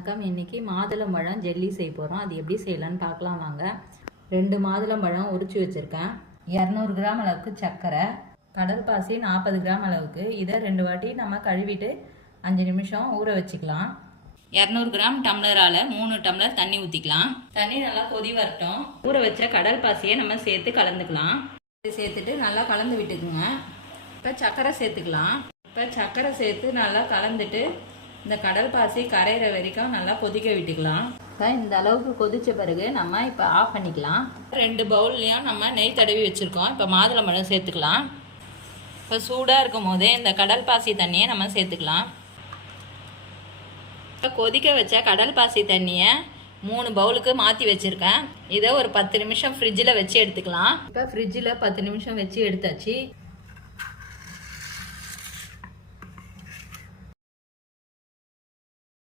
வணக்கம். இன்னைக்கு மாதுளம்பழம் ஜெல்லி செய்ய போகிறோம். அது எப்படி செய்யலான்னு பார்க்கலாம் வாங்க. 2 மாதுளம்பழம் உரிச்சு வச்சுருக்கேன். 200 கிராம் அளவுக்கு சர்க்கரை, கடல் பாசி 40 கிராம் அளவுக்கு. இதை 2 வாட்டி நம்ம கழுவிட்டு 5 நிமிஷம் ஊற வச்சுக்கலாம். 200 கிராம் டம்ளரால் 3 டம்ளர் தண்ணி ஊற்றிக்கலாம். தண்ணி நல்லா கொதி வரட்டும். ஊற வச்ச கடல் பாசியை நம்ம சேர்த்து கலந்துக்கலாம். சேர்த்துட்டு நல்லா கலந்து விட்டுக்குங்க. இப்போ சர்க்கரை சேர்த்துக்கலாம். இப்போ சர்க்கரை சேர்த்து நல்லா கலந்துட்டு இந்த கடல் பாசி கரையிற வரைக்கும் நல்லா கொதிக்க விட்டுக்கலாம். இப்போ இந்த அளவுக்கு கொதிச்ச பிறகு நம்ம இப்போ ஆஃப் பண்ணிக்கலாம். 2 பவுல்லையும் நம்ம நெய் தடவி வச்சுருக்கோம். இப்போ மாதுளம்பழம் சேர்த்துக்கலாம். இப்போ சூடாக இருக்கும் போதே இந்த கடல் பாசி தண்ணியை நம்ம சேர்த்துக்கலாம். இப்போ கொதிக்க வச்ச கடல் பாசி தண்ணியை 3 பவுலுக்கு மாற்றி வச்சுருக்கேன். இதை ஒரு 10 நிமிஷம் ஃப்ரிட்ஜில் வச்சு எடுத்துக்கலாம். இப்போ ஃப்ரிட்ஜில் 10 நிமிஷம் வச்சு எடுத்தாச்சு.